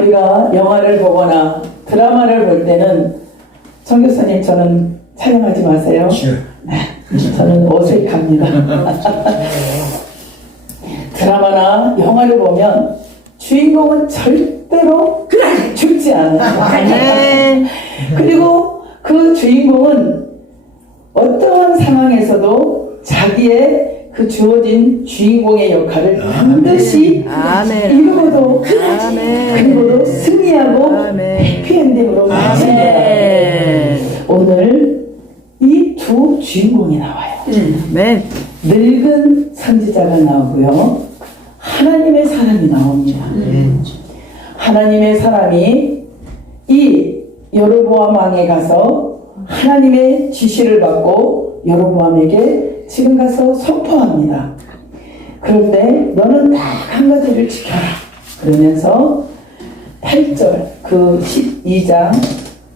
우리가 영화를 보거나 드라마를 볼 때는 정 교수님 저는 촬영하지 마세요. 네, 저는 어색합니다. 드라마나 영화를 보면 주인공은 절대로 죽지 않아요. 그리고 그 주인공은 어떠한 상황에서도 자기의 그 주어진 주인공의 역할을 반드시 이루고도 그리고도 승리하고 해피엔딩으로 마칩니다. 오늘 이 두 주인공이 나와요. 늙은 선지자가 나오고요, 하나님의 사람이 나옵니다. 하나님의 사람이 이 여로보암 왕에 가서 하나님의 지시를 받고 여로보암에게 지금 가서 선포합니다. 그런데 너는 딱 한 가지를 지켜라. 그러면서 8절, 그 12장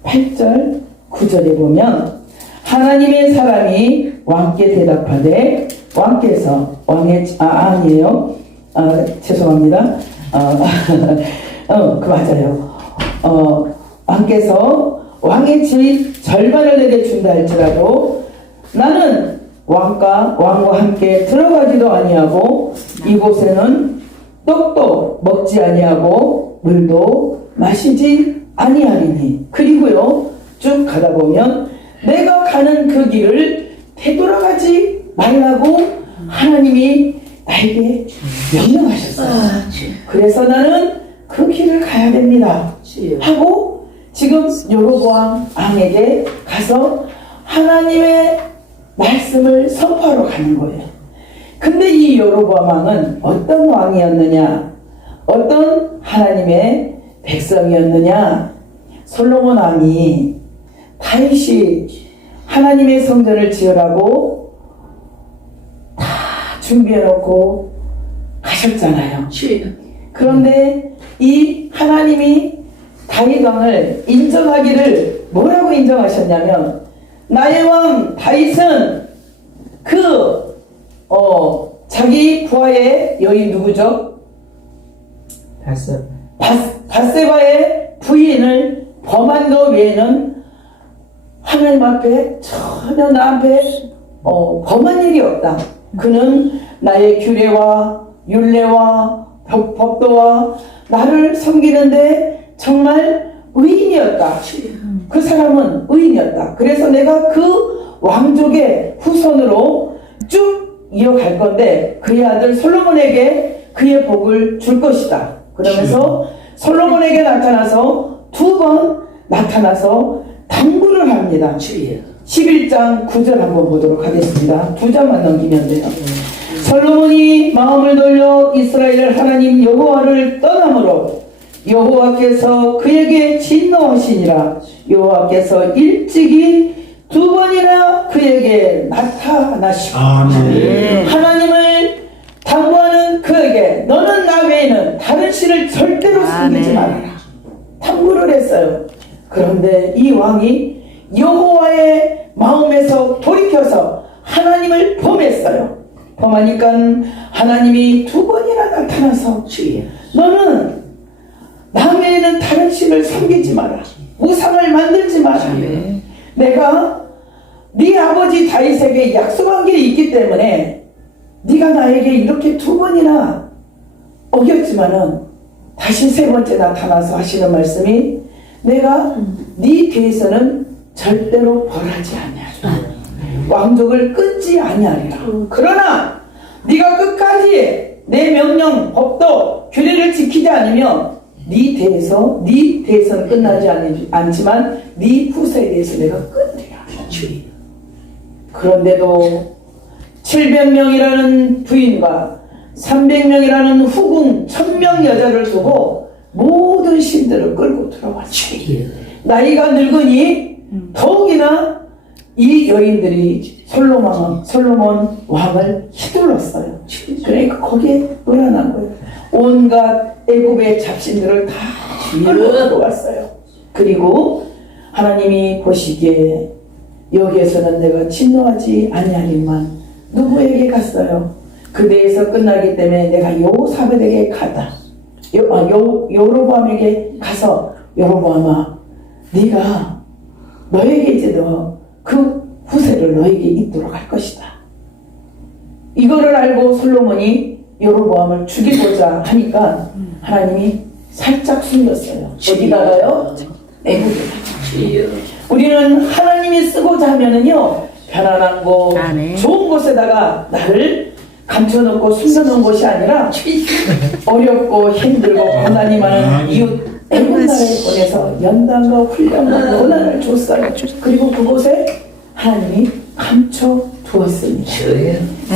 8절 9절에 보면 하나님의 사람이 왕께 대답하되 왕께서 아니에요. 죄송합니다. 그 맞아요. 왕께서 왕의 집 절반을 내게 준다 할지라도 나는 왕과 함께 들어가지도 아니하고 이곳에는 떡도 먹지 아니하고 물도 마시지 아니하리니. 그리고요 쭉 가다 보면 내가 가는 그 길을 되돌아가지 말라고 하나님이 나에게 명령하셨어요. 그래서 나는 그 길을 가야 됩니다 하고 지금 여로보암 왕에게 가서 하나님의 말씀을 선포하러 가는 거예요. 근데 이 여로보암 왕은 어떤 왕이었느냐, 어떤 하나님의 백성이었느냐. 솔로몬 왕이 다윗이 하나님의 성전을 지으라고 다 준비해놓고 가셨잖아요. 그런데 이 하나님이 다윗 왕을 인정하기를 뭐라고 인정하셨냐면, 나의 왕 다윗은 자기 부하의 여인 누구죠? 밧세바의 부인을 범한 것 외에는 하나님 앞에 전혀 나한테 범한 일이 없다. 그는 나의 규례와 율례와 법도와 나를 섬기는데 정말 의인이었다. 그 사람은 의인이었다. 그래서 내가 그 왕족의 후손으로 쭉 이어갈 건데 그의 아들 솔로몬에게 그의 복을 줄 것이다. 그러면서 솔로몬에게 나타나서 2번 나타나서 당부를 합니다. 11장 9절 한번 보도록 하겠습니다. 2장만 넘기면 돼요. 솔로몬이 마음을 돌려 이스라엘 하나님 여호와를 떠나므로 여호와께서 그에게 진노하시니라. 여호와께서 일찍이 2번이나 그에게 나타나시고 하나님을 당부하는 그에게 너는 나 외에는 다른 신을 절대로 섬기지 말아라 당부를 했어요. 그런데 이 왕이 여호와의 마음에서 돌이켜서 하나님을 범했어요. 범하니까 하나님이 2번이나 나타나서 너는 나 외에는 다른 신을 섬기지 마라. 우상을 만들지 마라. 내가 네 아버지 다윗에게 약속한 게 있기 때문에 네가 나에게 이렇게 2번이나 어겼지만은 다시 3번째 나타나서 하시는 말씀이 내가 네 뒤에서는 절대로 벌하지 아니하리라. 왕족을 끊지 아니하리라. 그러나 네가 끝까지 내 명령, 법도, 규례를 지키지 않으면 네 대에서는 끝나지 않지만 네 후세에 대해서 내가 끊으리라. 그런데도 700명이라는 부인과 300명이라는 후궁 1000명 여자를 두고 모든 신들을 끌고 들어왔지. 나이가 늙으니 더욱이나 이 여인들이 솔로몬 왕을 휘둘렀어요. 그러니까 거기에 놀아난 거예요. 온갖 애굽의 잡신들을 다 끌고 들어왔어요. 그리고 하나님이 보시기에 여기에서는 내가 진노하지 아니하리만 누구에게 갔어요? 그대에서 끝나기 때문에 내가 요사벳에게 가다. 여로보암에게 가서 여로보암아 네가 너에게 이제 그 후세를 너에게 있도록 할 것이다. 이거를 알고 솔로몬이 여로보암을 죽이고자 하니까 하나님이 살짝 숨겼어요. 어디다가요? 내국에다가. 우리는 하나님이 쓰고자 하면은요 편안한 곳, 좋은 곳에다가 나를 감춰놓고 숨겨놓은 곳이 아니라 어렵고 힘들고 고난이 많은 이웃 애국 나라에 보내서 연단과 훈련과 고난을 줬어요. 그리고 그곳에 하나님이 감춰 두었습니다.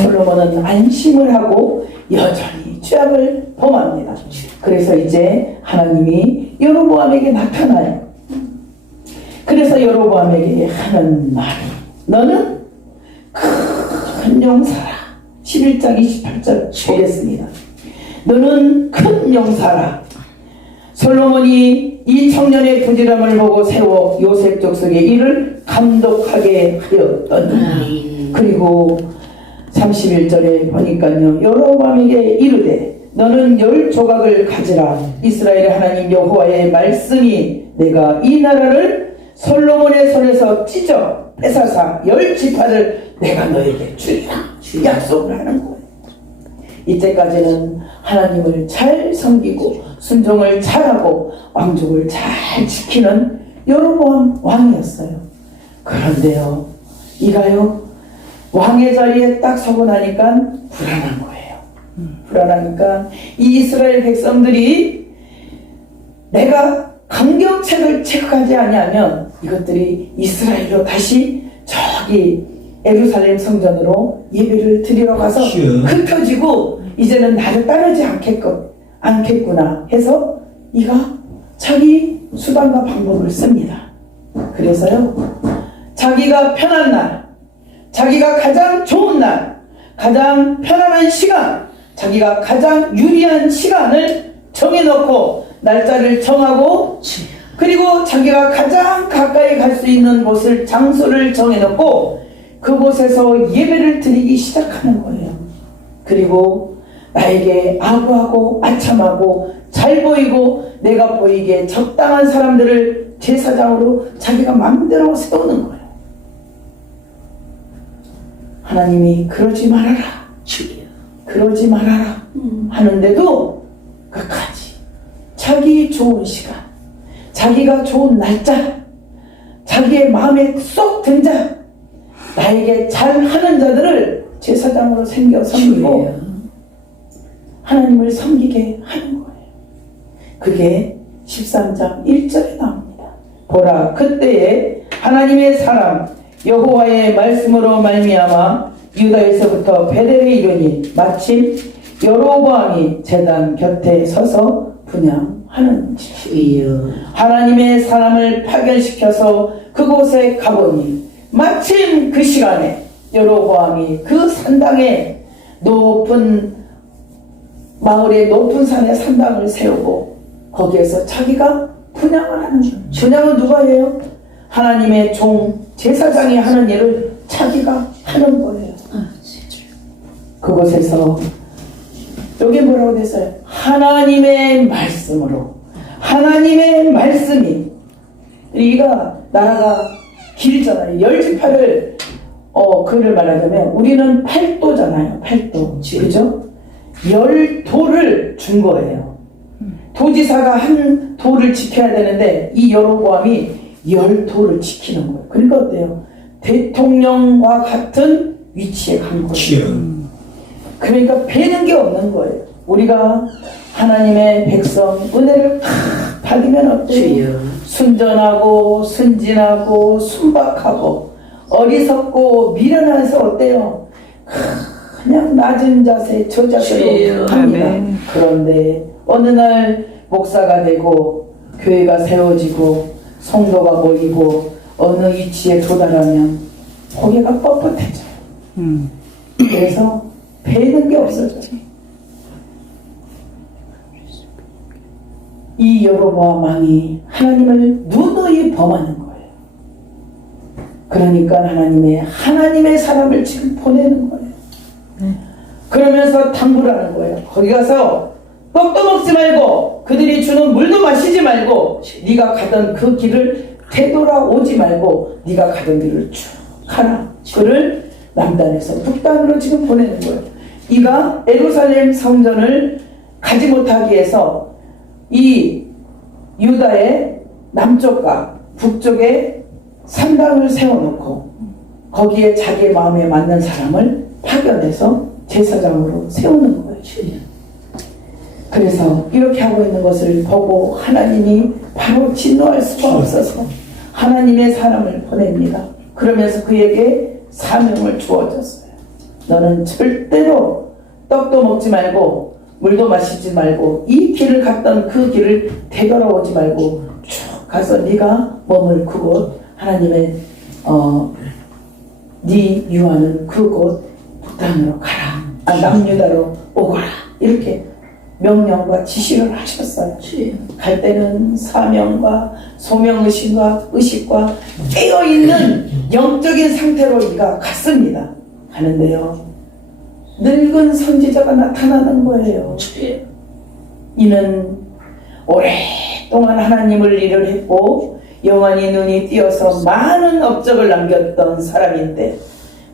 솔로몬은 안심을 하고 여전히 죄악을 범합니다. 그래서 이제 하나님이 여로보암에게 나타나요. 그래서 여로보암에게 하는 말이 너는 큰 용사라. 11장 28절 보겠습니다. 너는 큰 용사라. 솔로몬이 이 청년의 부지런함을 보고 세워 요셉 족속의 일을 감독하게 하였더니 그리고 31절에 보니까요 여로보암에게 이르되 너는 10조각을 가지라. 이스라엘의 하나님 여호와의 말씀이 내가 이 나라를 솔로몬의 손에서 찢어 뺏어사 10지파를 내가 너에게 주리라 약속을 하는 거예요. 이때까지는 하나님을 잘 섬기고 순종을 잘하고 왕족을 잘 지키는 여로보암 왕이었어요. 그런데요 이가요 왕의 자리에 딱 서고 나니까 불안한 거예요. 불안하니까 이 이스라엘 백성들이 내가 강경책을 체크하지 아니하면 이것들이 이스라엘로 다시 저기 예루살렘 성전으로 예배를 드리러 가서 흩어지고 이제는 나를 따르지 않겠구나 해서 이가 자기 수단과 방법을 씁니다. 그래서요 자기가 편한 날, 자기가 가장 좋은 날, 가장 편안한 시간, 자기가 가장 유리한 시간을 정해놓고 날짜를 정하고 그리고 자기가 가장 가까이 갈 수 있는 곳을 장소를 정해놓고 그곳에서 예배를 드리기 시작하는 거예요. 그리고 나에게 아부하고 아참하고 잘 보이고 내가 보이기에 적당한 사람들을 제사장으로 자기가 마음대로 세우는 거예요. 하나님이 그러지 말아라 그러지 말아라 하는데도 끝까지 자기 좋은 시간, 자기가 좋은 날짜, 자기의 마음에 쏙 든 자, 나에게 잘하는 자들을 제사장으로 섬기고 하나님을 섬기게 하는 거예요. 그게 13장 1절에 나옵니다. 보라 그때에 하나님의 사람 여호와의 말씀으로 말미암아 유다에서부터 베델에 이르니 마침 여로보암이 제단 곁에 서서 분향하는지 하나님의 사람을 파견시켜서 그곳에 가보니 마침 그 시간에 여로보암이 그 산당에 높은 마을의 높은 산에 산당을 세우고 거기에서 자기가 분향을 하는 거예요. 분향은 누가 해요? 하나님의 종 제사장이 하는 일을 자기가 하는 거예요. 그곳에서 여기 뭐라고 됐어요? 하나님의 말씀으로 하나님의 말씀이 우리가 나라가 길잖아요. 10지파를 그를 말하자면 우리는 8도잖아요. 8도 그죠? 10도를 준 거예요. 도지사가 한 도를 지켜야 되는데 이 여로보암이 10도를 지키는 거예요. 그러니까 어때요? 대통령과 같은 위치에 간 거예요. 그러니까 배는 게 없는 거예요. 우리가 하나님의 백성 은혜를 받으면 어때요? 순전하고 순진하고 순박하고 어리석고 미련해서 어때요? 그냥 낮은 자세 저작대로 합니다. 그런데 어느 날 목사가 되고 교회가 세워지고 성도가 모이고 어느 위치에 도달하면 고개가 뻣뻣해져요. 그래서 배는 게 없어져요. 이 여로보암 왕이 하나님을 누누이 범하는 거예요. 그러니까 하나님의 사람을 지금 보내는 거예요. 그러면서 당부를 하는 거예요. 거기 가서 떡도 먹지 말고 그들이 주는 물도 마시지 말고 네가 가던 그 길을 되돌아오지 말고 네가 가던 길을 쭉 가라. 그를 남단에서 북단으로 지금 보내는 거예요. 이가 예루살렘 성전을 가지 못하기 위해서 이 유다의 남쪽과 북쪽에 산당을 세워놓고 거기에 자기의 마음에 맞는 사람을 파견해서 제사장으로 세우는 거예요. 그래서 이렇게 하고 있는 것을 보고 하나님이 바로 진노할 수가 없어서 하나님의 사람을 보냅니다. 그러면서 그에게 사명을 주어졌어요. 너는 절대로 떡도 먹지 말고 물도 마시지 말고 이 길을 갔던 그 길을 되돌아오지 말고 쭉 가서 네가 머물 그곳 하나님의 네 유하는 그곳 북단으로 가라. 남유다로 오거라. 이렇게 명령과 지시를 하셨어요. 갈 때는 사명과 소명의식과 의식과 깨어있는 영적인 상태로 이가 갔습니다. 가는데요, 늙은 선지자가 나타나는 거예요. 이는 오랫동안 하나님을 일을 했고 영원히 눈이 띄어서 많은 업적을 남겼던 사람인데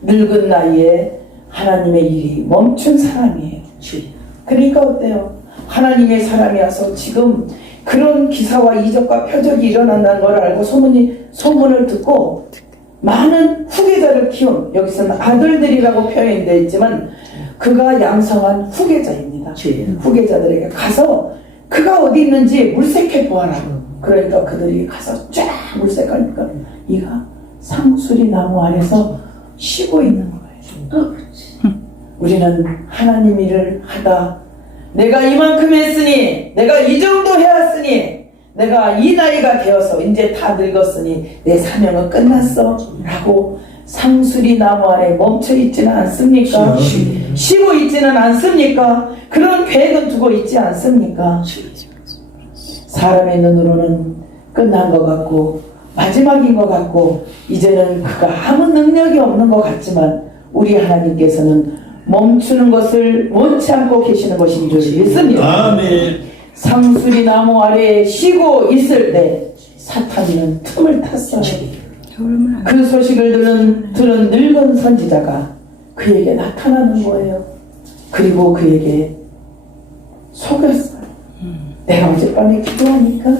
늙은 나이에 하나님의 일이 멈춘 사람이에요. 그러니까 어때요? 하나님의 사람이 와서 지금 그런 기사와 이적과 표적이 일어난다는 걸 알고 소문을 듣고 많은 후계자를 키운, 여기서는 아들들이라고 표현되어 있지만 그가 양성한 후계자입니다. 후계자들에게 가서 그가 어디 있는지 물색해 보아라. 그러니까 그들이 가서 쫙 물색하니까 이가 상수리 나무 아래서 쉬고 있는 거예요. 우리는 하나님 일을 하다 내가 이만큼 했으니, 내가 이 정도 해왔으니, 내가 이 나이가 되어서 이제 다 늙었으니 내 사명은 끝났어 라고 상수리 나무 아래 멈춰 있지는 않습니까? 쉬고 있지는 않습니까? 그런 계획은 두고 있지 않습니까? 사람의 눈으로는 끝난 것 같고 마지막인 것 같고 이제는 그가 아무 능력이 없는 것 같지만 우리 하나님께서는 멈추는 것을 원치 않고 계시는 것인 줄 믿습니다. 아멘. 상수리 나무 아래에 쉬고 있을 때 사탄이는 틈을 탔어요. 그 소식을 들은 늙은 선지자가 그에게 나타나는 거예요. 그리고 그에게 속였어요. 내가 어젯밤에 기도하니까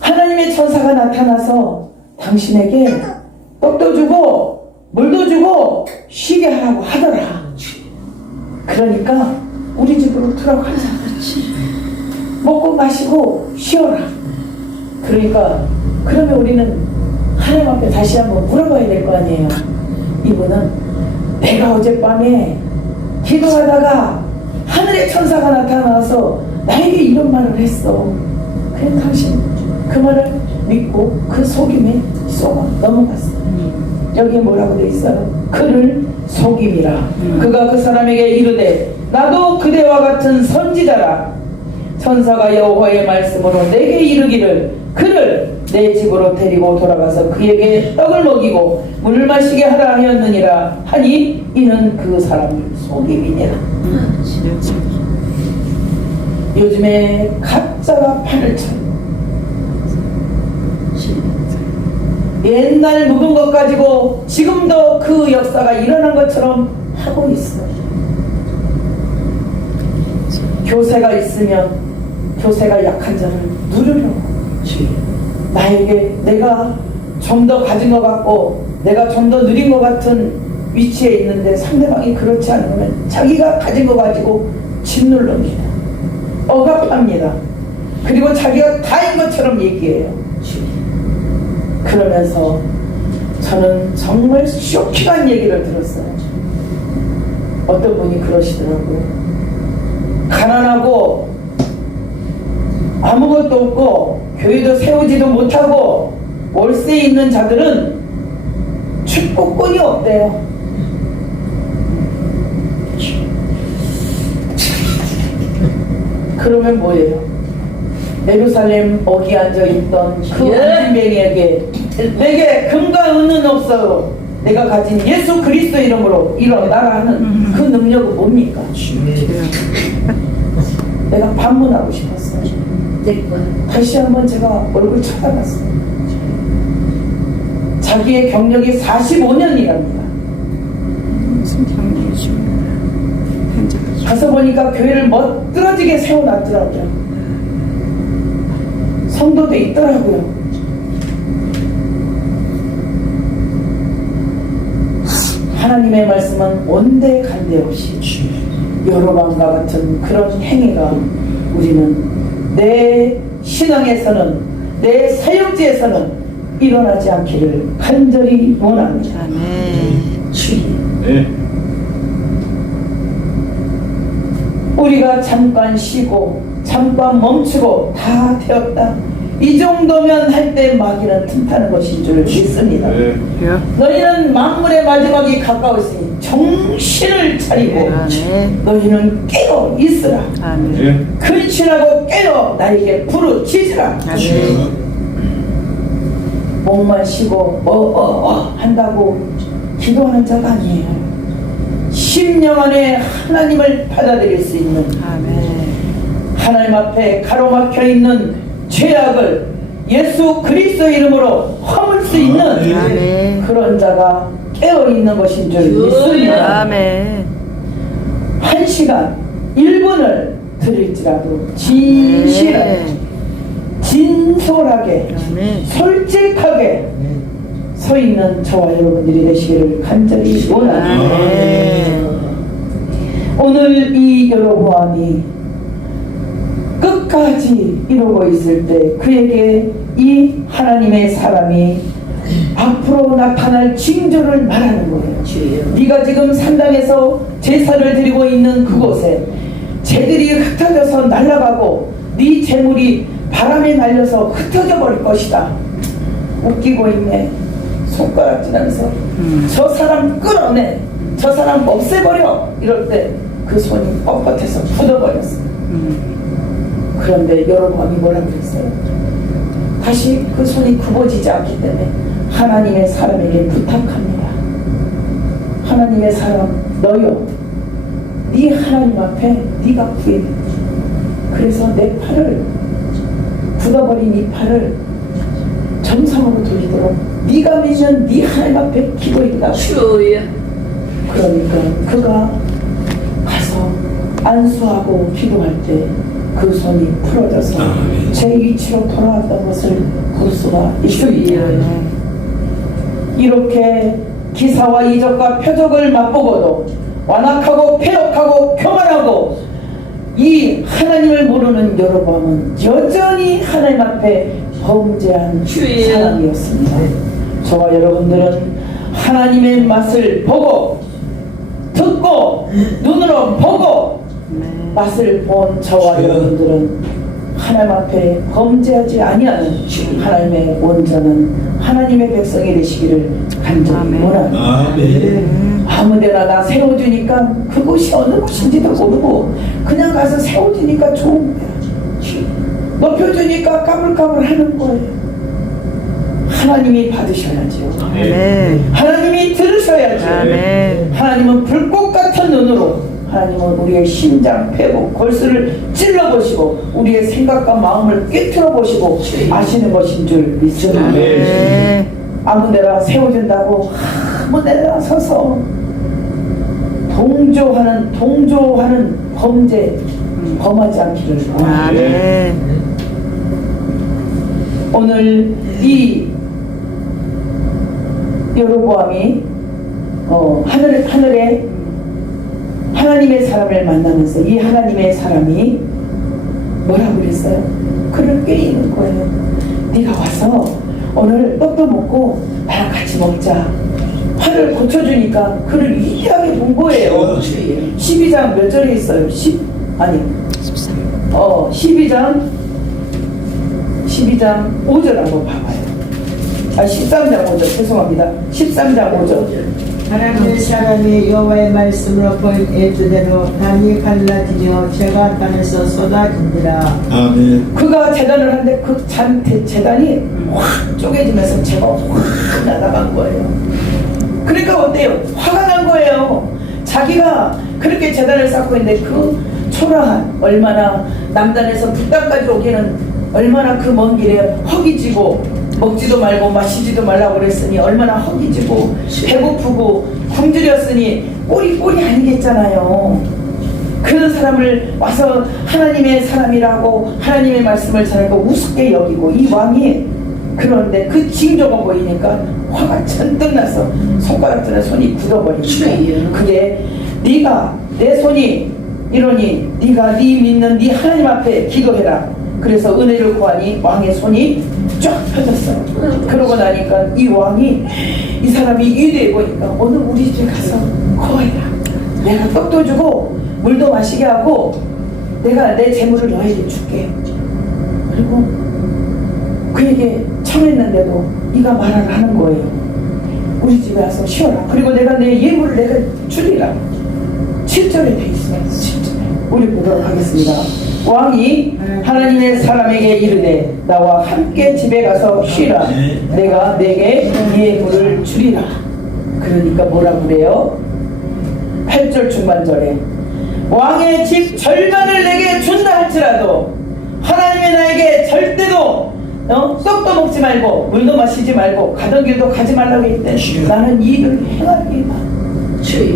하나님의 천사가 나타나서 당신에게 떡도 주고 물도 주고 쉬게 하라고 하더라. 그러니까 우리 집으로 들어가자. 먹고 마시고 쉬어라. 그러니까 그러면 우리는 하나님 앞에 다시 한번 물어봐야 될 거 아니에요. 이분은 내가 어젯밤에 기도하다가 하늘의 천사가 나타나서 나에게 이런 말을 했어. 그래 당신 그 말을 믿고 그 속임에 속아 넘어갔어. 여기에 뭐라고 돼 있어요? 그를 속임이라. 그가 그 사람에게 이르되 나도 그대와 같은 선지자라. 천사가 여호와의 말씀으로 내게 이르기를 그를 내 집으로 데리고 돌아가서 그에게 떡을 먹이고 물 마시게 하라 하였느니라 하니 이는 그 사람을 속임이니라. 요즘에 가짜가 판을 쳐요. 옛날 묵은 것 가지고 지금도 그 역사가 일어난 것처럼 하고 있어요. 교세가 있으면 교세가 약한 자를 누르려고, 나에게 내가 좀 더 가진 것 같고 내가 좀 더 누린 것 같은 위치에 있는데 상대방이 그렇지 않으면 자기가 가진 거 가지고 짓눌릅니다. 억압합니다. 그리고 자기가 다인 것처럼 얘기해요. 그러면서 저는 정말 쇼킹한 얘기를 들었어요. 어떤 분이 그러시더라고요. 가난하고 아무것도 없고 교회도 세우지도 못하고 월세에 있는 자들은 축복권이 없대요. 그러면 뭐예요? 예루살렘 어기 앉아있던 그 안진뱅이에게 내게 금과 은은 없어요. 내가 가진 예수 그리스도 이름으로 일어나라 하는 그 능력은 뭡니까? 내가 반문하고 싶었어요. 다시 한번 제가 얼굴 쳐다봤어요. 자기의 경력이 45년이랍니다. 가서 보니까 교회를 멋들어지게 세워놨더라고요. 성도도 있더라고요. 하나님의 말씀은 온데간데 없이 여로보암과 같은 그런 행위가 우리는 내 신앙에서는, 내 사역지에서는 일어나지 않기를 간절히 원합니다. 네. 우리가 잠깐 쉬고 잠깐 멈추고 다 되었다, 이 정도면 할 때 마귀는 틈타는 것인 줄 믿습니다. 네. 너희는 만물의 마지막이 가까웠으니 정신을 차리고 너희는 깨어 있으라. 네. 근신하고 깨어 나에게 부르짖으라. 목만 쉬고 한다고 기도하는 자가 아니에요. 심령 안에 하나님을 받아들일 수 있는, 하나님 앞에 가로막혀 있는 죄악을 예수 그리스도의 이름으로 허물 수 있는 그런 자가 깨어있는 것인 줄 믿습니다. 1시간 1분을 드릴지라도 진실하게, 진솔하게, 솔직하게 서 있는 저와 여러분들이 되시기를 간절히 원합니다. 오늘 이 여로보암이 끝까지 이러고 있을 때 그에게 이 하나님의 사람이 앞으로 나타날 징조를 말하는 거예요. 네가 지금 산당에서 제사를 드리고 있는 그곳에 재들이 흩어져서 날아가고 네 재물이 바람에 날려서 흩어져 버릴 것이다. 웃기고 있네. 손가락질하면서 저 사람 끌어내, 저 사람 없애버려, 이럴 때 그 손이 뻣뻣해서 굳어버렸어요. 그런데 여로보암이 뭐라 그랬어요? 다시 그 손이 굽어지지 않기 때문에 하나님의 사람에게 부탁합니다. 하나님의 사람, 너요, 네 하나님 앞에 네가 구해. 그래서 내 팔을, 굳어버린 이 팔을 정상으로 돌리도록 네가 믿는 네 하나님 앞에 기도했다. 그러니까 그가 가서 안수하고 기도할 때 그 손이 풀어져서 제 위치로 돌아왔던 것을 볼 수가 있습니다. 이렇게 기사와 이적과 표적을 맛보고도 완악하고 폐역하고 교만하고 이 하나님을 모르는 여로보암은 여전히 하나님 앞에 범죄한 사람이었습니다. 저와 여러분들은 하나님의 맛을 보고 듣고 눈으로 보고 맛을 본 저와 여러분들은 하나님 앞에 범죄하지 아니하는 하나님의 온전한 하나님의 백성이 되시기를 간절히 원합니다. 아무데나 나 세워주니까 그곳이 어느 곳인지도 모르고 그냥 가서 세워주니까 좋은 거야. 높여주니까 까불까불 하는 거예요. 하나님이 받으셔야죠. 하나님이 들으셔야죠. 하나님은 불꽃 같은 눈으로, 하나님은 우리의 심장, 폐부, 골수를 찔러보시고 우리의 생각과 마음을 꿰뚫어보시고 아시는 것인 줄 믿습니다. 아무데나 세워준다고 아무데나 서서 동조하는 범죄 범하지 않기를 바랍니다. 오늘 이 여로보암이 하늘에 하나님의 사람을 만나면서 이 하나님의 사람이 뭐라고 그랬어요? 그를 꾀이는 거예요. 네가 와서 오늘 떡도 먹고 나랑 같이 먹자. 화를 고쳐주니까 그를 위대하게 본 거예요. 12장 몇 절에 있어요? 12장 5절 한번 봐봐요. 13장 5절, 죄송합니다. 13장 5절. 하나님의 사람이 여호와의 말씀으로 보인 예주대로 담이 갈라지며 재가 땅에서 쏟아진지라. 아멘. 그가 재단을 하는데 그 재단이 확 쪼개지면서 재가 확 날아간 거예요. 그러니까 어때요? 화가 난 거예요. 자기가 그렇게 재단을 쌓고 있는데 그 초라한, 얼마나 남단에서 북단까지 오기는 얼마나 그 먼 길에 허기지고 먹지도 말고 마시지도 말라고 그랬으니 얼마나 허기지고 배고프고 굶주렸으니 꼬리 아니겠잖아요. 그런 사람을 와서 하나님의 사람이라고 하나님의 말씀을 전하고 우습게 여기고 이 왕이 그런데 그 징조가 보이니까 화가 잔뜩 나서 손가락들에 손이 굳어버리니까 그게 네가 내 손이 이러니 네가 네 믿는 네 하나님 앞에 기도해라. 그래서 은혜를 구하니 왕의 손이 쫙 펴졌어요. 그러고 나니까 이 왕이 이 사람이 위대해 보니까 오늘 우리 집에 가서 거해라. 내가 떡도 주고 물도 마시게 하고 내가 내 재물을 너에게 줄게. 그리고 그에게 청했는데도 네가 말을 하는 거예요. 우리 집에 와서 쉬어라. 그리고 내가 내 예물을 내가 줄이라. 7절에 돼 있어요. 7절에 우리 보도록 하겠습니다. 왕이 하나님의 사람에게 이르되 나와 함께 집에 가서 쉬라. 내가 내게 예물을 주리라. 그러니까 뭐라 그래요? 8절 중반절에 왕의 집 절반을 내게 준다 할지라도 하나님의 나에게 절대로 떡도 먹지 말고 물도 마시지 말고 가던 길도 가지 말라고 했대. 나는 이 일을 행하리이다.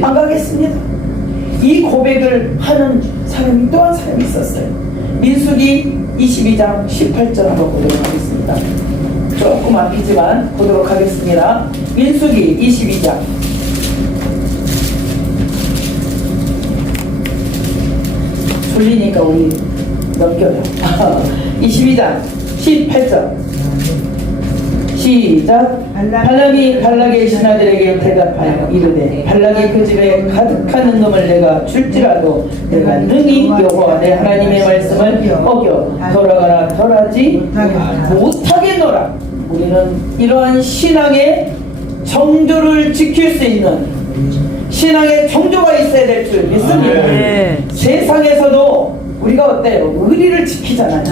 안 가겠습니다. 이 고백을 하는 사람이 또 한 사람이 있었어요. 민수기 22장 18절 한번 보도록 하겠습니다. 조금 앞이지만 보도록 하겠습니다. 민수기 22장 졸리니까 우리 넘겨요. 22장 18절 시작. 발람이 발락의 신하들에게 대답하여 이르되 발락이 그 집에 가득하는 놈을 내가 줄지라도 내가 능히 여호와 내 하나님의 말씀을 어겨 돌아가나 덜하지 못하겠노라. 우리는 이러한 신앙의 정조를 지킬 수 있는 신앙의 정조가 있어야 될 줄 믿습니다. 세상에서도 우리가 어때요? 의리를 지키잖아요.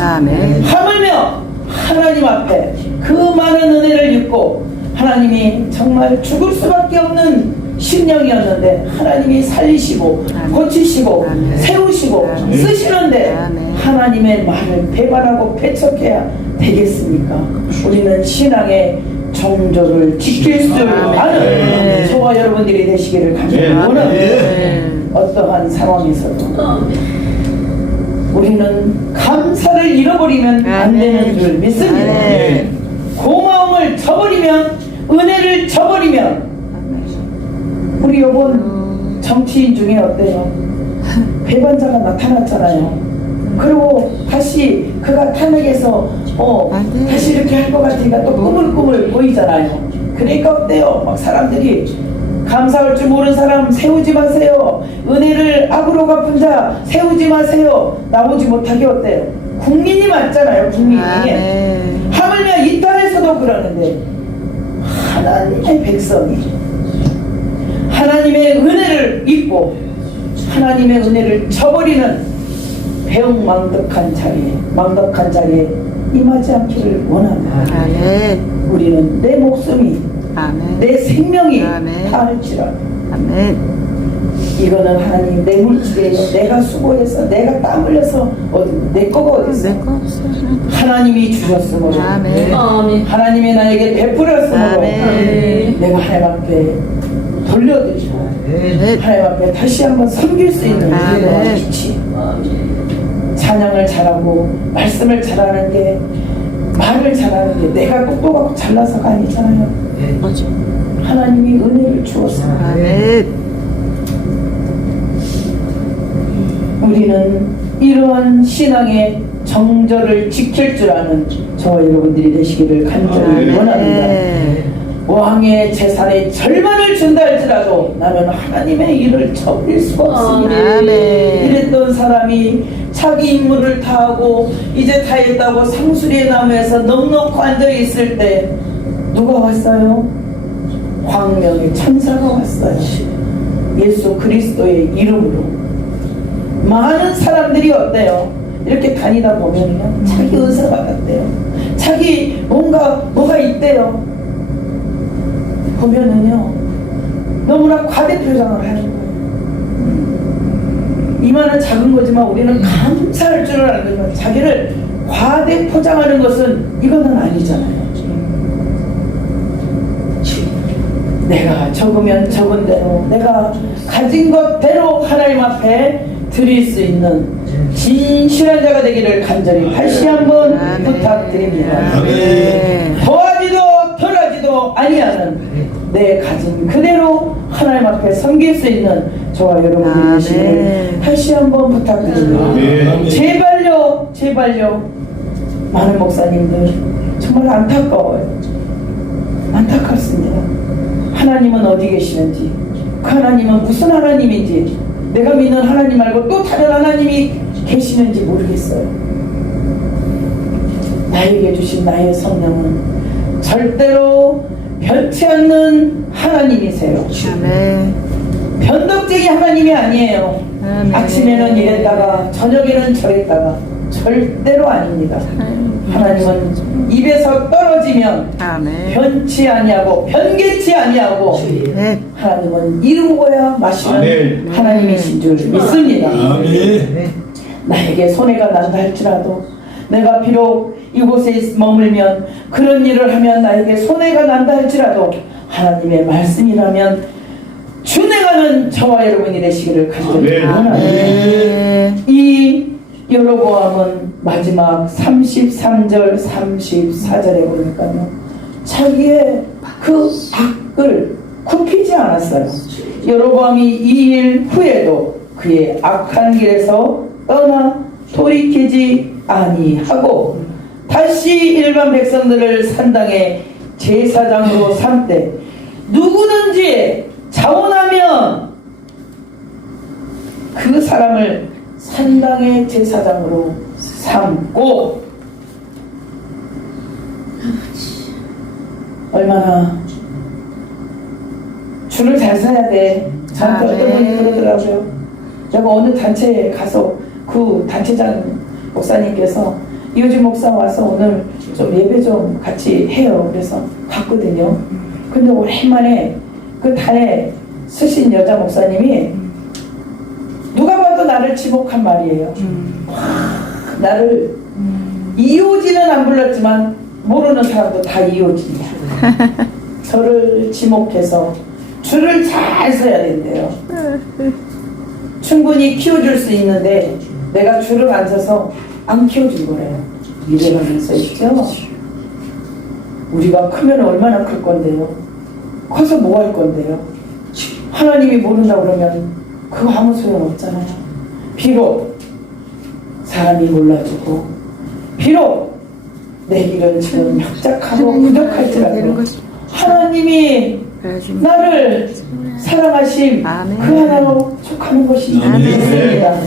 하물며 하나님 앞에 그 많은 은혜를 입고 하나님이 정말 죽을 수밖에 없는 심령이었는데 하나님이 살리시고 고치시고 세우시고 쓰시는데 하나님의 말을 배반하고 배척해야 되겠습니까? 우리는 신앙의 정조를 지킬 수 아는 저와 여러분들이 되시기를 간절히 원합니다. 어떠한 상황에서도 우리는 감사를 잃어버리면 안 되는 줄 믿습니다. 고마움을 저버리면, 은혜를 저버리면, 우리 요번 정치인 중에 어때요? 배반자가 나타났잖아요. 그리고 다시 그가 탄핵해서 다시 이렇게 할 것 같으니까 또 꾸물꾸물 보이잖아요. 그러니까 어때요? 막 사람들이 감사할 줄 모르는 사람 세우지 마세요. 은혜를 악으로 갚은 자 세우지 마세요. 나오지 못하게 어때요? 국민이 맞잖아요. 국민이. 하물며 이 땅에서도 그러는데 하나님의 백성이 하나님의 은혜를 잊고 하나님의 은혜를 저버리는 배은망덕한 자리에 임하지 않기를 원합니다. 우리는 내 목숨이 내 생명이 다할지라. 이거는 하나님 내 물질이에요. 내가 수고해서 내가 땀 흘려서 내 거가 어디 있어? 하나님이 주셨으므로 하나님이 나에게 베풀었으므로 내가 하나님 앞에 돌려드리고 하나님 앞에 다시 한번 섬길 수 있는 은혜와 빛이 찬양을 잘하고 말씀을 잘하는 게 말을 잘하는 게 내가 똑똑하고 잘나서가 아니잖아요. 하나님이 은혜를 주었습니다. 우리는 이러한 신앙의 정절을 지킬 줄 아는 저와 여러분들이 되시기를 간절히 원합니다. 왕의 재산의 절반을 준다 할지라도 나는 하나님의 일을 저버릴 수가 없습니다. 이랬던 사람이 자기 임무를 다하고 이제 다 했다고 상수리의 나무에서 넉넉히 앉아있을 때 누가 왔어요? 광명의 천사가 왔어요. 예수 그리스도의 이름으로. 많은 사람들이 어때요? 이렇게 다니다 보면요 자기 은사 받았대요. 자기 뭐가 있대요. 보면은요 너무나 과대 표장을 하는 거예요. 이만한 작은 거지만 우리는 감사할 줄 아는 거지만 자기를 과대 포장하는 것은 이거는 아니잖아요. 내가 적으면 적은 대로 내가 가진 것대로 하나님 앞에 드릴 수 있는 진실한 자가 되기를 간절히 다시 한번 부탁드립니다. 더하지도 덜하지도 아니하는 내 가진 그대로 하나님 앞에 섬길 수 있는 저와 여러분들이 되시기를 다시 한번 부탁드립니다. 제발요, 제발요. 많은 목사님들 정말 안타까워요. 안타깝습니다. 하나님은 어디 계시는지, 그 하나님은 무슨 하나님인지, 내가 믿는 하나님 말고 또 다른 하나님이 계시는지 모르겠어요. 나에게 주신 나의 성령은 절대로 변치 않는 하나님이세요. 변덕쟁이 하나님이 아니에요. 아침에는 이랬다가 저녁에는 저랬다가 절대로 아닙니다. 하나님은 입에서 떨어지면 변치 아니하고 변개치 아니하고 하나님은 이루어야 마시는 하나님이신 줄 믿습니다. 나에게 손해가 난다 할지라도 내가 비록 이곳에 머물면 그런 일을 하면 나에게 손해가 난다 할지라도 하나님의 말씀이라면 준행하는 저와 여러분이 되시기를 간절히 원합니다. 이 여로보암은 마지막 33절 34절에 보니까요, 자기의 그 악을 굽히지 않았어요. 여로보암이 이 일 후에도 그의 악한 길에서 떠나 돌이키지 아니하고 다시 일반 백성들을 산당의 제사장으로 삼되 누구든지 자원하면 그 사람을 산당의 제사장으로 삼고, 얼마나 줄을 잘 서야 돼. 저한테 어떤 분이 그러더라고요. 내가 어느 단체에 가서 그 단체장 목사님께서 이호진 목사 와서 오늘 좀 예배 좀 같이 해요. 그래서 갔거든요. 근데 오랜만에 그 단에 쓰신 여자 목사님이 누가 봐도 나를 지목한 말이에요. 나를 이호진은 안 불렀지만 모르는 사람도 다 이호진이야. 저를 지목해서 줄을 잘 서야 된대요. 충분히 키워줄 수 있는데 내가 줄을 안 서서 안 키워준 거래요. 미래가면서 있죠. 우리가 크면 얼마나 클 건데요. 커서 뭐 할 건데요. 하나님이 모른다 그러면 그거 아무 소용 없잖아요. 비록 사람이 몰라주고 비록 내 길은 지금 협작하고 부족할지라도 하나님이 나를 사랑하심 그 하나로 촉하는 것이 있습니다.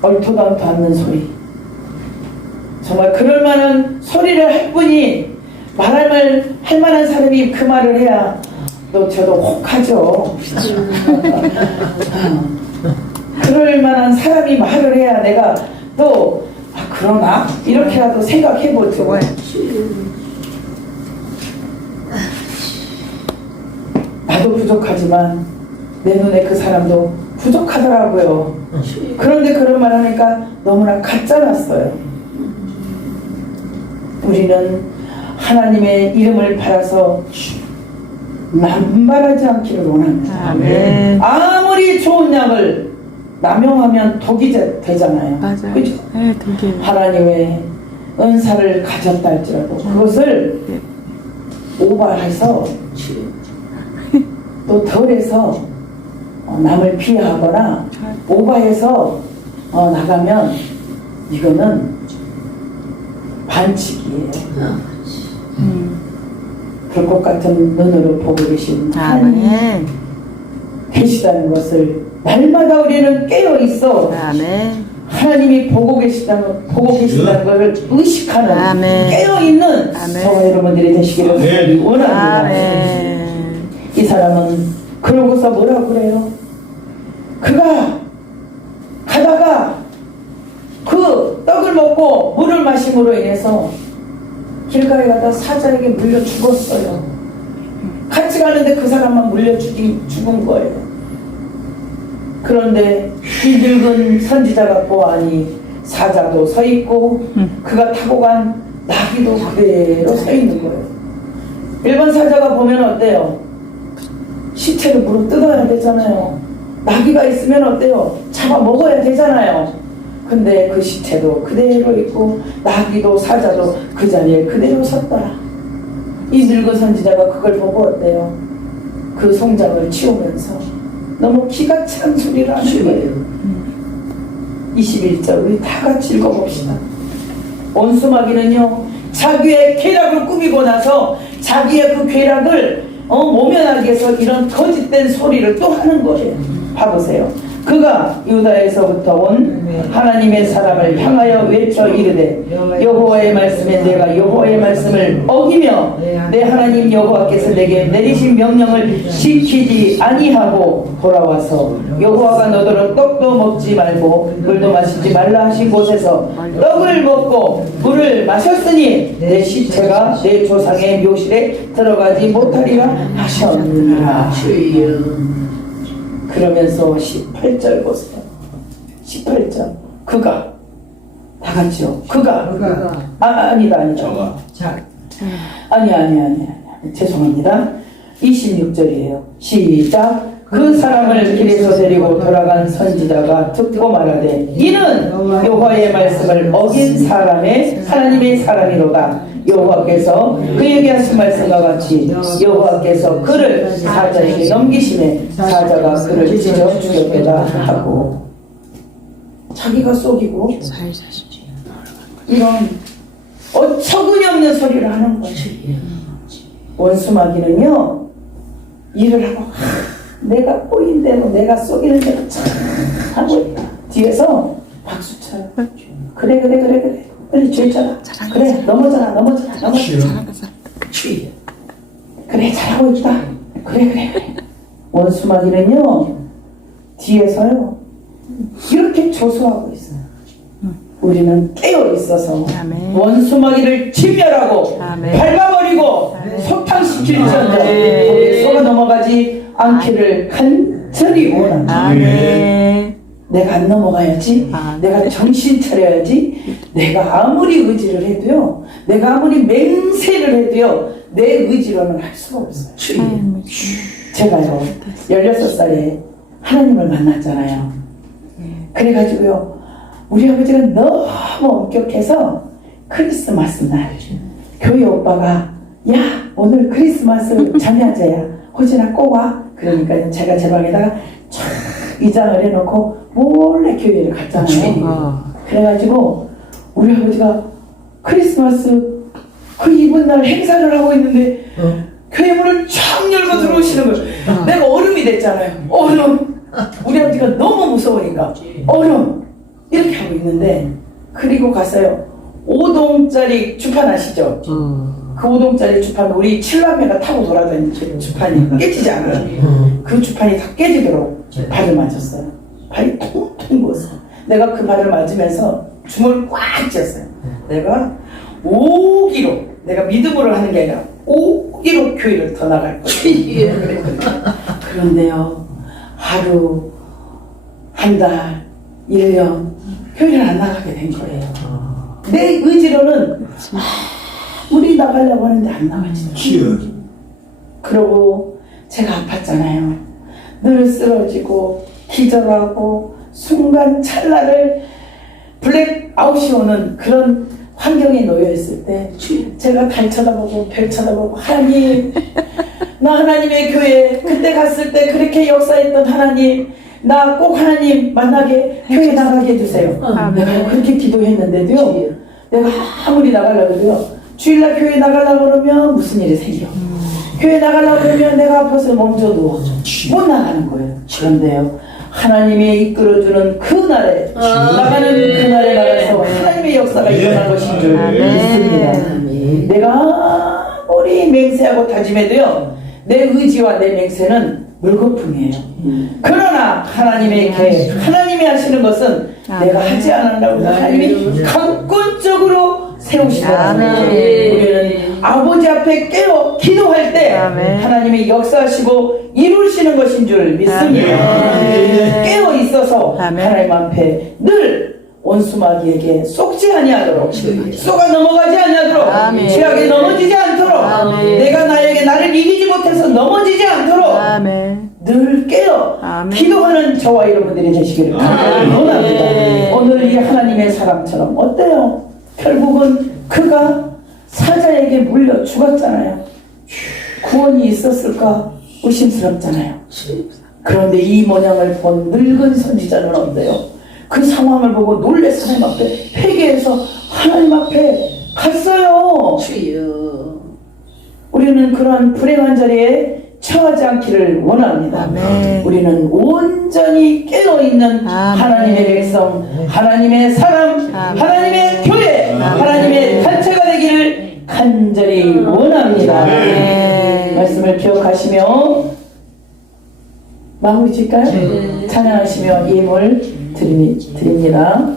얼토도 않는 소리, 정말 그럴 만한 소리를 할 뿐이 할 만한 사람이 그 말을 해야 또 저도 혹하죠. 그럴 만한 사람이 말을 해야 내가 또 그러나? 이렇게라도 생각해보죠. 나도 부족하지만 내 눈에 그 사람도 부족하더라고요. 그런데 그런 말 하니까 너무나 가짜났어요. 우리는 하나님의 이름을 팔아서 남발하지 않기를 원합니다. 아멘. 아무리 좋은 약을 남용하면 독이 되잖아요. 맞아요. 그죠? 네, 독이. 하나님의 은사를 가졌다 할지라도 그것을 오버해서 또 덜해서 남을 피하거나 오버해서 나가면 이거는 반칙이에요. 불꽃 같은 눈으로 보고 계신 하나님 계시다는 것을 날마다 우리는 깨어 있어. 하나님이 보고 계시다는 것을 의식하는 깨어 있는 저와 여러분들이 되시기를 원합니다. 이 사람은 그러고서 뭐라고 그래요? 그가 가다가 그 떡을 먹고 물을 마심으로 인해서 길가에 가다 사자에게 물려 죽었어요. 같이 가는데 그 사람만 물려 죽은 거예요. 그런데 이 늙은 선지자가 보아하니 사자도 서 있고 그가 타고 간 나귀도 그대로 서 있는 거예요. 일반 사자가 보면 어때요? 시체를 무릎 뜯어야 되잖아요. 나귀가 있으면 어때요? 잡아 먹어야 되잖아요. 근데 그 시체도 그대로 있고 나귀도 사자도 그 자리에 그대로 섰더라. 이 늙은 선지자가 그걸 보고 어때요? 그 송장을 치우면서 너무 기가 찬 소리를 하는 거예요. 21절 우리 다 같이 읽어봅시다. 원수마귀는요 자기의 쾌락을 꾸미고 나서 자기의 그 쾌락을 모면하기 위해서 이런 거짓된 소리를 또 하는 거예요. 봐보세요. 그가 유다에서부터 온 하나님의 사람을 향하여 외쳐 이르되 여호와의 말씀에 내가 여호와의 말씀을 어기며 내 하나님 여호와께서 내게 내리신 명령을 지키지 아니하고 돌아와서 여호와가 너더러 떡도 먹지 말고 물도 마시지 말라 하신 곳에서 떡을 먹고 물을 마셨으니 내 시체가 내 조상의 묘실에 들어가지 못하리라 하셨느니라. 그러면서 18절 보세요. 18절 그가 다 같이요. 그가 아니다 아니 죄송합니다. 26절이에요. 시작. 그 사람을 길에서 데리고 돌아간 선지자가 듣고 말하되 이는 여호와의 말씀을 어긴 사람의 하나님의 사람이로다. 여호와께서 그에게 하신 말씀과 같이 여호와께서 그를 사자에게 넘기심에 사자가 그를 찢어 죽였다 하고 자기가 속이고 이런 어처구니없는 소리를 하는 거지. 원수마귀는요 일을 하고 내가 꼬인 대로 내가 속이는 대로 참 하고 있다. 뒤에서 박수 쳐요. 그래 빨리 죄잖아. 그래 넘어져라. 그래 잘하고 있다. 그래. 원수마귀는요 뒤에서요 이렇게 조소하고 있어요. 우리는 깨어 있어서 원수마귀를 진멸하고 밟아버리고 속탕시킬지언정 거기에 속아 넘어가지 않기를 간절히 원한다. 내가 안 넘어가야지. 내가 정신 차려야지. 내가 아무리 의지를 해도요. 내가 아무리 맹세를 해도요. 내 의지로는 할 수가 없어요. 제가요 16살에 하나님을 만났잖아요. 그래가지고요 우리 아버지가 너무 엄격해서 크리스마스 날 교회 오빠가 야 오늘 크리스마스 자매하자야 호진아 꼭 와. 그러니까 제가 제 방에다가 쫙 이장을 해놓고 몰래 교회를 갔잖아요. 그래가지고 우리 아버지가 크리스마스 그 이번 날 행사를 하고 있는데 교회 문을 쫙 열고 들어오시는 거예요. 내가 얼음이 됐잖아요. 얼음. 우리 아버지가 너무 무서우니까 얼음 이렇게 하고 있는데 그리고 갔어요. 5동짜리 주판 아시죠? 그 5동짜리 주판 우리 7남매가 타고 돌아다니는 주판이 깨지지 않아요. 그 주판이 다 깨지도록 발을 맞았어요. 발이 통통 부었어요. 내가 그 발을 맞으면서 주먹을 꽉 쥐었어요. 내가 5기로 내가 믿음으로 하는 게 아니라 5기로 교회를 더 나갈 거예요. 그런데요 하루 한 달 1년 교회를 안 나가게 된 거예요. 내 의지로는 우리 나가려고 하는데 안 나가지. 그러고 제가 아팠잖아요. 늘 쓰러지고 기절하고 순간 찰나를 블랙아웃이 오는 그런 환경에 놓여 있을 때 제가 달 쳐다보고 별 쳐다보고 하나님 나 하나님의 교회 그때 갔을 때 그렇게 역사했던 하나님 나 꼭 하나님 만나게 교회 나가게 해주세요. 내가 그렇게 기도했는데도요 내가 아무리 나가려고 해도요 주일날 교회 나가려고 그러면 무슨 일이 생겨. 교회 나가려고 그러면 내가 아파서 멈춰 누워 못 나가는 거예요. 그런데요 하나님이 이끌어주는 그날에 나가는 그날에 나가서 하나님의 역사가 일어난 것인 줄 믿습니다. 내가 아무리 맹세하고 다짐해도요 내 의지와 내 맹세는 물거품이에요. 그러나 하나님의 계획 하나님이 하시는 것은 내가 하지 않는다고 하나님이 강권적으로 세우시더라고요. 아멘. 우리는 아버지 앞에 깨어 기도할 때 아멘. 하나님이 역사하시고 이루시는 것인 줄 믿습니다. 아멘. 깨어 있어서 아멘. 하나님 앞에 늘 온수마귀에게 속지 아니하도록 쏘가 넘어가지 아니하도록 아멘. 죄악에 넘어지지 않도록 아멘. 내가 나를 이기지 못해서 넘어지지 않도록 아멘. 늘 깨어 아멘. 기도하는 저와 여러분들이 되시기를 원합니다. 오늘 이 하나님의 사람처럼 어때요? 결국은 그가 사자에게 물려 죽었잖아요. 구원이 있었을까 의심스럽잖아요. 그런데 이 모양을 본 늙은 선지자는 어때요? 그 상황을 보고 놀래서 하나님 앞에 회개해서 하나님 앞에 갔어요. 우리는 그러한 불행한 자리에 처하지 않기를 원합니다. 아멘. 우리는 온전히 깨어있는 아멘. 하나님의 백성, 하나님의 사람, 아멘. 하나님의 교회, 하나님의 단체가 되기를 간절히 원합니다. 아멘. 말씀을 기억하시며 마무리 질까요? 찬양하시며 예물 드립니다.